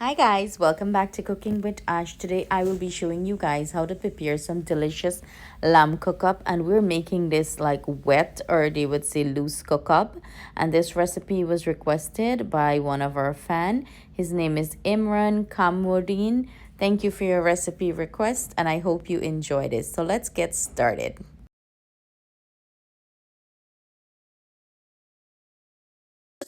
Hi guys, welcome back to Cooking with Ash. Today I will be showing you guys how to prepare some delicious lamb cookup, and we're making this like wet, or they would say loose cookup. And this recipe was requested by one of our fan. His name is Imran Kamudin. Thank you for your recipe request and I hope you enjoyed it. So let's get started.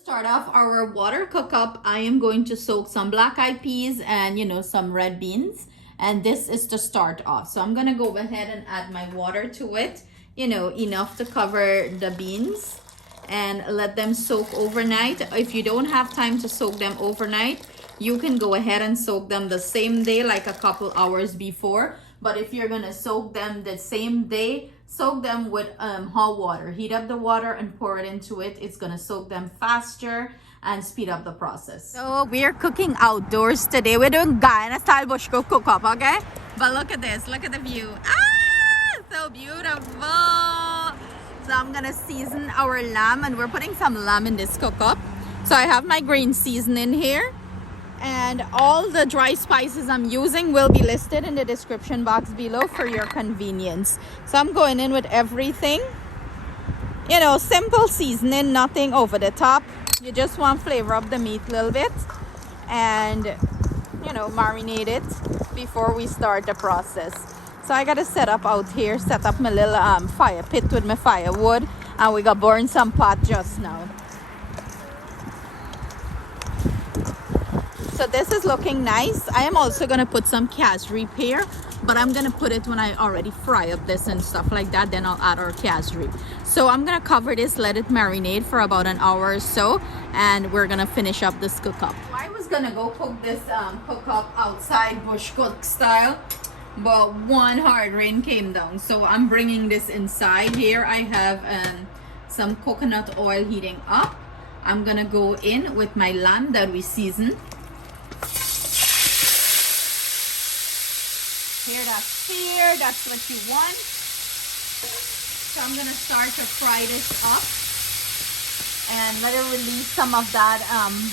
Start off our water cookup, I am going to soak some black eyed peas and some red beans, and this is to start off. So I'm gonna go ahead and add my water to it, enough to cover the beans, and let them soak overnight. If you don't have time to soak them overnight, you can go ahead and soak them the same day, like a couple hours before. But if you're gonna soak them the same day, soak them with hot water. Heat up the water and pour it into it. It's gonna soak them faster and speed up the process. So we're cooking outdoors today. We're doing Guyana style bush cook up, okay? But look at this, look at the view. So beautiful. So I'm gonna season our lamb, and we're putting some lamb in this cook up. So I have my green seasoning here, and all the dry spices I'm using will be listed in the description box below for your convenience. So I'm going in with everything, simple seasoning, nothing over the top. You just want flavor of the meat a little bit, and marinate it before we start the process. So I gotta set up out here, set up my little fire pit with my firewood, and we got burn some pot just now. So this is looking nice. I am also gonna put some casareep here, but I'm gonna put it when I already fry up this and stuff like that. Then I'll add our casareep. So I'm gonna cover this, let it marinate for about an hour or so, and we're gonna finish up this cook up. I was gonna go cook this cook up outside bush cook style, but one hard rain came down, so I'm bringing this inside. Here I have some coconut oil heating up. I'm gonna go in with my lamb that we seasoned. Hear that sear? That's what you want. So I'm gonna start to fry this up and let it release some of that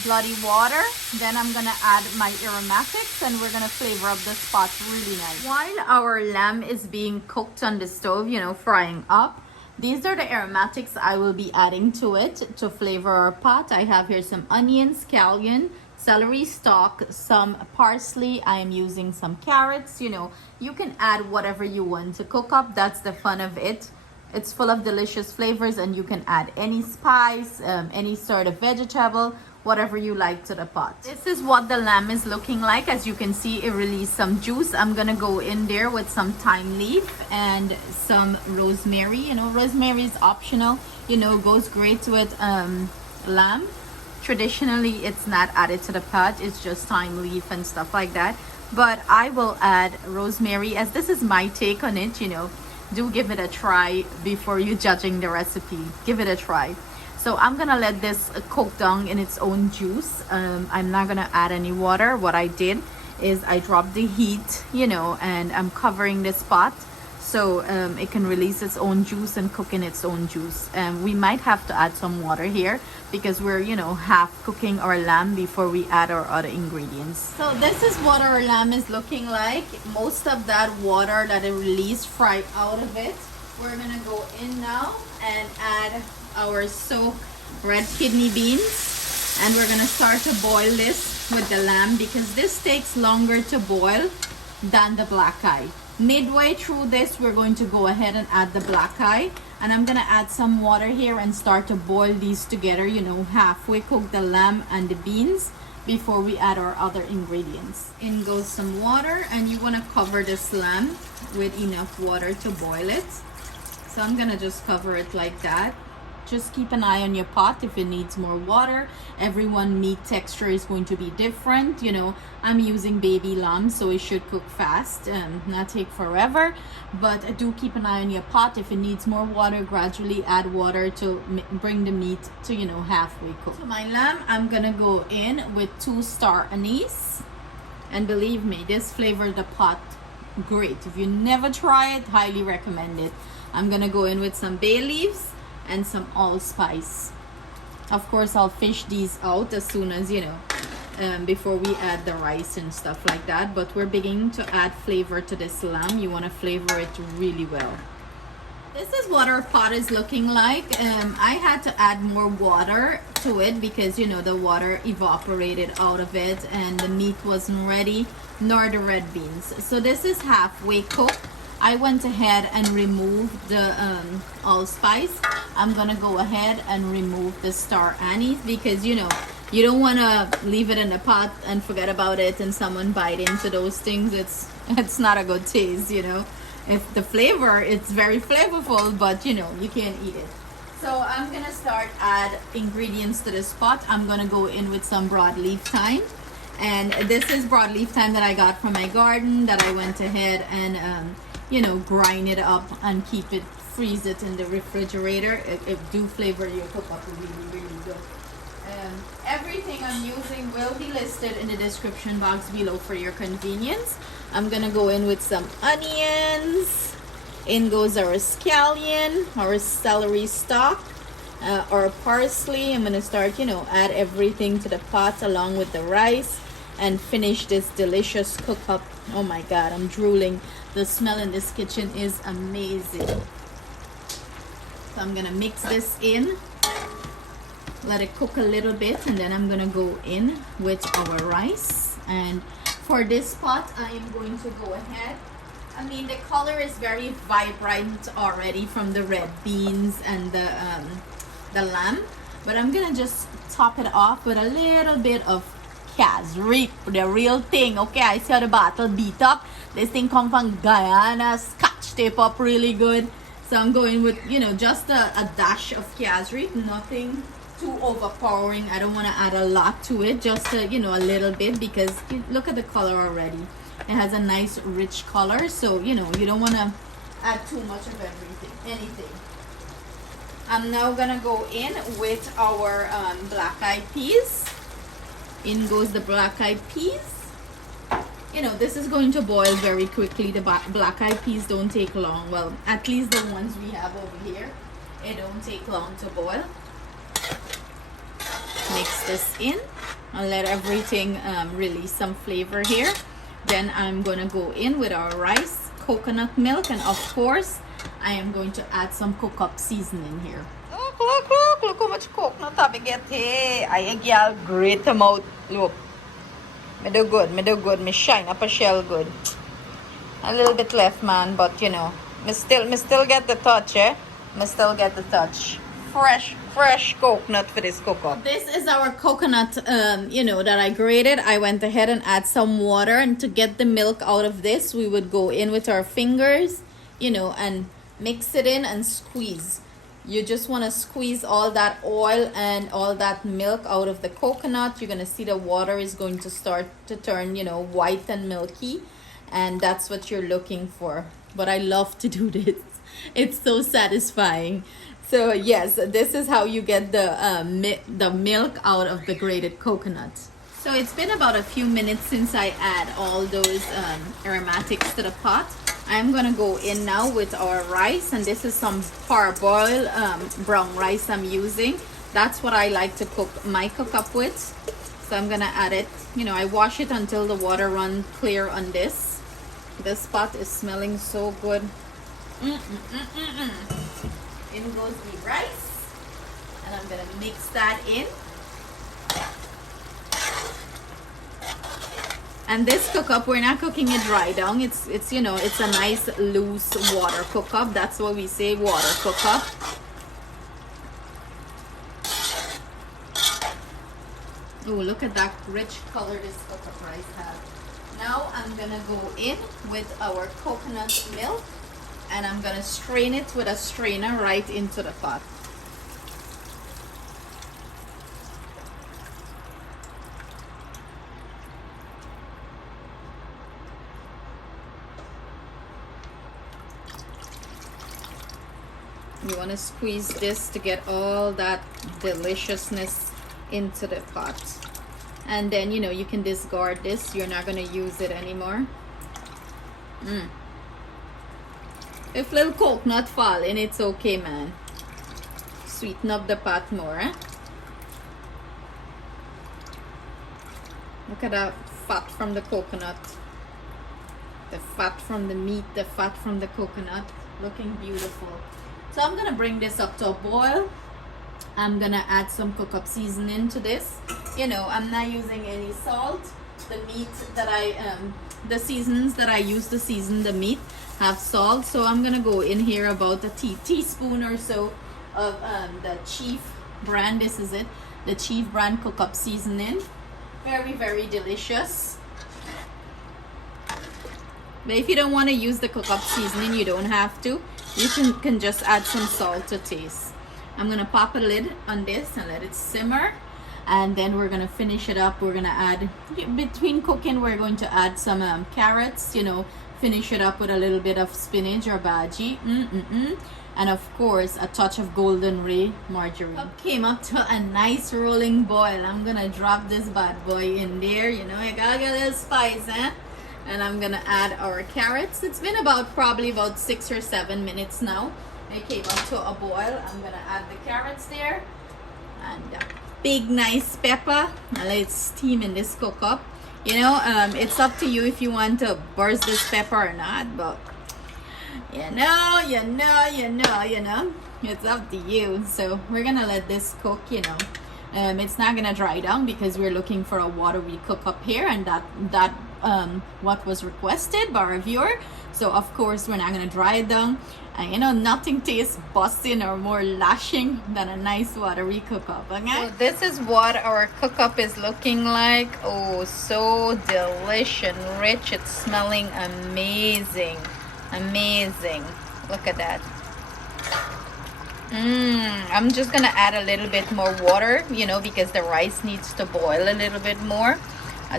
bloody water. Then I'm gonna add my aromatics, and we're gonna flavor up this pot really nice. While our lamb is being cooked on the stove, frying up, these are the aromatics I will be adding to it to flavor our pot. I have here some onion, scallion, celery stalk, some parsley. I am using some carrots. You can add whatever you want to cook up. That's the fun of it. It's full of delicious flavors, and you can add any spice, any sort of vegetable, whatever you like to the pot. This is what the lamb is looking like. As you can see, it released some juice. I'm gonna go in there with some thyme leaf and some rosemary. Rosemary is optional. Goes great with lamb. Traditionally, it's not added to the pot. It's just thyme leaf and stuff like that. But I will add rosemary, as this is my take on it. Do give it a try before you judging the recipe. Give it a try. So I'm gonna let this cook down in its own juice. I'm not gonna add any water. What I did is I dropped the heat, and I'm covering this pot so it can release its own juice and cook in its own juice. We might have to add some water here because we're half cooking our lamb before we add our other ingredients. So this is what our lamb is looking like. Most of that water that it released fried out of it. We're gonna go in now and add our soaked red kidney beans, and we're gonna start to boil this with the lamb because this takes longer to boil than the black eye. Midway through this, we're going to go ahead and add the black eye, and I'm gonna add some water here and start to boil these together. Halfway cook the lamb and the beans before we add our other ingredients. In goes some water, and you want to cover this lamb with enough water to boil it. So I'm gonna just cover it like that. Just keep an eye on your pot if it needs more water. Everyone meat texture is going to be different. I'm using baby lamb, so it should cook fast and not take forever. But do keep an eye on your pot. If it needs more water, gradually add water to bring the meat to halfway cook. So my lamb, I'm gonna go in with 2-star anise, and believe me, this flavors the pot great. If you never try it, highly recommend it. I'm gonna go in with some bay leaves and some allspice. Of course, I'll fish these out as soon as before we add the rice and stuff like that. But we're beginning to add flavor to this lamb. You want to flavor it really well. This is what our pot is looking like. I had to add more water to it because, you know, the water evaporated out of it and the meat wasn't ready, nor the red beans. So this is halfway cooked. I went ahead and removed the allspice. I'm gonna go ahead and remove the star anise because, you know, you don't want to leave it in the pot and forget about it and someone bite into those things. It's not a good taste, you know. If the flavor, it's very flavorful, but you know, you can't eat it. So I'm gonna start add ingredients to this pot. I'm gonna go in with some broadleaf thyme, and this is broadleaf thyme that I got from my garden that I went ahead and you know, grind it up and keep it, freeze it in the refrigerator. It do flavor your cookup really good. Everything I'm using will be listed in the description box below for your convenience. I'm gonna go in with some onions. In goes our scallion, our celery stalk, our parsley. I'm gonna start, you know, add everything to the pot along with the rice and finish this delicious cookup. Oh my god, I'm drooling. The smell in this kitchen is amazing. So I'm gonna mix this in, let it cook a little bit, and then I'm gonna go in with our rice. And for this pot, I am going to go ahead, I mean, the color is very vibrant already from the red beans and the lamb, but I'm gonna just top it off with a little bit of casareep, the real thing. Okay, I see how the bottle beat up. This thing come from Guyana, scotch tape up really good. So I'm going with, you know, just a dash of casareep, nothing too overpowering. I don't want to add a lot to it, just you know, a little bit, because look at the color already. It has a nice rich color, so you know, you don't want to add too much of anything. I'm now gonna go in with our black-eyed peas. In goes the black-eyed peas. You know, this is going to boil very quickly. The black-eyed peas don't take long. Well, at least the ones we have over here, it don't take long to boil. Mix this in and let everything release some flavor here. Then I'm going to go in with our rice, coconut milk, and of course I am going to add some cookup seasoning here. Look how much coconut I get here. I girl great amount. Look, me do good, me shine up a shell good. A little bit left, man, but you know, me still get the touch, eh? Me still get the touch. Fresh coconut for this cookup. This is our coconut, you know, that I grated. I went ahead and add some water, and to get the milk out of this, we would go in with our fingers, you know, and mix it in and squeeze. You just want to squeeze all that oil and all that milk out of the coconut. You're going to see the water is going to start to turn, you know, white and milky, and that's what you're looking for. But I love to do this. It's so satisfying. So yes, this is how you get the milk out of the grated coconut. So it's been about a few minutes since I add all those aromatics to the pot. I'm gonna go in now with our rice, and this is some parboiled brown rice I'm using. That's what I like to cook my cookup with. So I'm gonna add it. You know, I wash it until the water runs clear on this. This pot is smelling so good. In goes the rice, and I'm gonna mix that in. And this cookup, we're not cooking it dry down. It's you know, it's a nice loose water cookup. That's what we say, water cookup. Oh, look at that rich color this cookup rice has. Now I'm gonna go in with our coconut milk, and I'm gonna strain it with a strainer right into the pot. You want to squeeze this to get all that deliciousness into the pot. And then, you know, you can discard this. You're not going to use it anymore. If little coconut fall in, it's okay, man. Sweeten up the pot more, eh? Look at that fat from the coconut. The fat from the meat, the fat from the coconut. Looking beautiful. So I'm gonna bring this up to a boil. I'm gonna add some cookup seasoning to this. You know, I'm not using any salt. The meat that the seasons that I use to season the meat have salt. So I'm gonna go in here about a teaspoon or so of the Chief brand. This is it, the Chief brand cookup seasoning. Very, very delicious. But if you don't want to use the cookup seasoning, you don't have to. You can just add some salt to taste. I'm gonna pop a lid on this and let it simmer, and then we're gonna finish it up. We're gonna add, between cooking, we're going to add some carrots, you know, finish it up with a little bit of spinach or bhaji, and of course a touch of golden ray margarine. Came up to a nice rolling boil. I'm gonna drop this bad boy in there. You know, I gotta get a little spice, eh? And I'm gonna add our carrots. It's been probably about 6 or 7 minutes now. It came up to a boil. I'm gonna add the carrots there, and big nice pepper, and let it steam in this cookup. You know, it's up to you if you want to burst this pepper or not, but you know, it's up to you. So we're gonna let this cook. You know, it's not gonna dry down because we're looking for a watery cookup here, and that what was requested by our viewer. So of course we're not gonna dry it down. And you know, nothing tastes busting or more lashing than a nice watery cookup, okay? So this is what our cookup is looking like. Oh, so delicious and rich. It's smelling amazing. Amazing. Look at that. I'm just gonna add a little bit more water, you know, because the rice needs to boil a little bit more.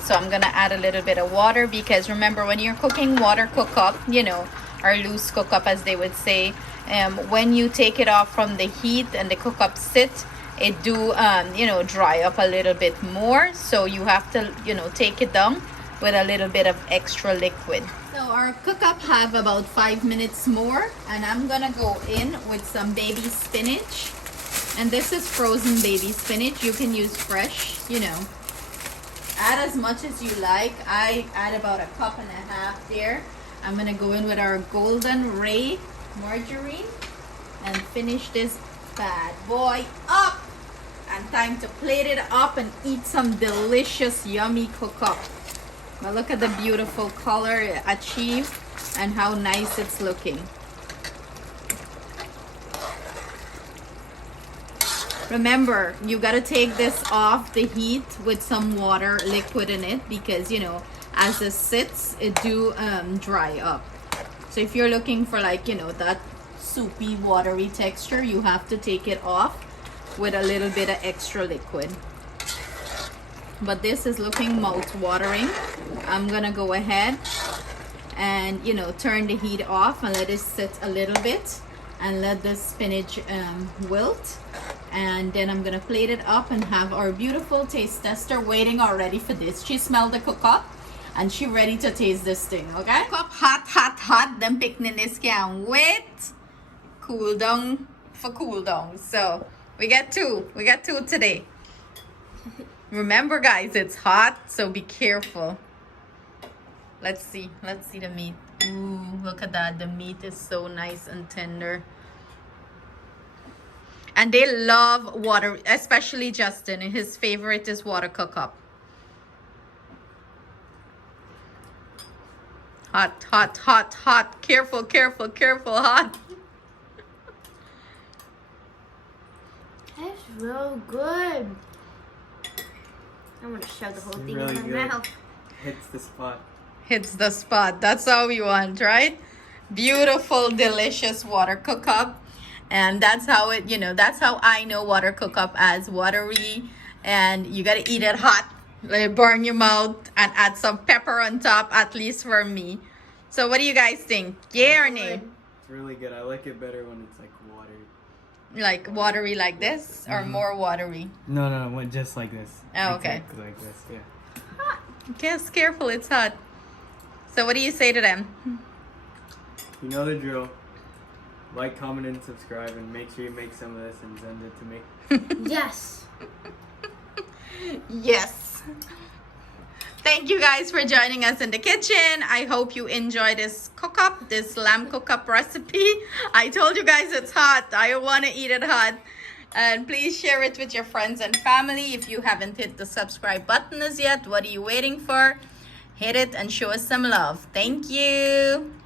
So I'm gonna add a little bit of water, because remember, when you're cooking water cookup, you know, or loose cookup as they would say, when you take it off from the heat and the cookup sit, it do you know, dry up a little bit more. So you have to, you know, take it down with a little bit of extra liquid. So our cookup have about 5 minutes more, and I'm gonna go in with some baby spinach. And this is frozen baby spinach. You can use fresh, you know. Add as much as you like. I add about 1.5 cups there. I'm gonna go in with our golden ray margarine and finish this bad boy up. And time to plate it up and eat some delicious, yummy cookup. But look at the beautiful color it achieved and how nice it's looking. Remember, you gotta take this off the heat with some water liquid in it, because you know, as it sits, it do dry up. So if you're looking for, like, you know, that soupy watery texture, you have to take it off with a little bit of extra liquid. But this is looking mouth watering. I'm gonna go ahead and, you know, turn the heat off and let it sit a little bit and let the spinach wilt. And then I'm gonna plate it up and have our beautiful taste tester waiting already for this. She smelled the cookup and she ready to taste this thing, okay? Cookup hot. Them picnics can't wait. Cool down for cool down. So we got two today. Remember guys, it's hot, so be careful. Let's see the meat. Ooh, look at that. The meat is so nice and tender. And they love water, especially Justin. His favorite is water cookup. Hot. Careful, hot. That's real good. I'm gonna shove the whole thing really in my good. mouth. Hits the spot. Hits the spot. That's how we want, right? Beautiful, delicious water cookup. And that's how it, you know, that's how I know water cookup as watery. And you gotta eat it hot. Let it burn your mouth and add some pepper on top, at least for me. So what do you guys think? Yeah or nay? It's really good. I like it better when it's like watery. Like watery like this, or more watery? No, just like this. Oh, okay. Exactly like this, yeah. Just careful, it's hot. So what do you say to them? You know the drill. Like, comment, and subscribe, and make sure you make some of this and send it to me. Yes. Yes. Thank you guys for joining us in the kitchen. I hope you enjoy this cook-up, this lamb cook-up recipe. I told you guys it's hot. I want to eat it hot. And please share it with your friends and family. If you haven't hit the subscribe button as yet, what are you waiting for? Hit it and show us some love. Thank you.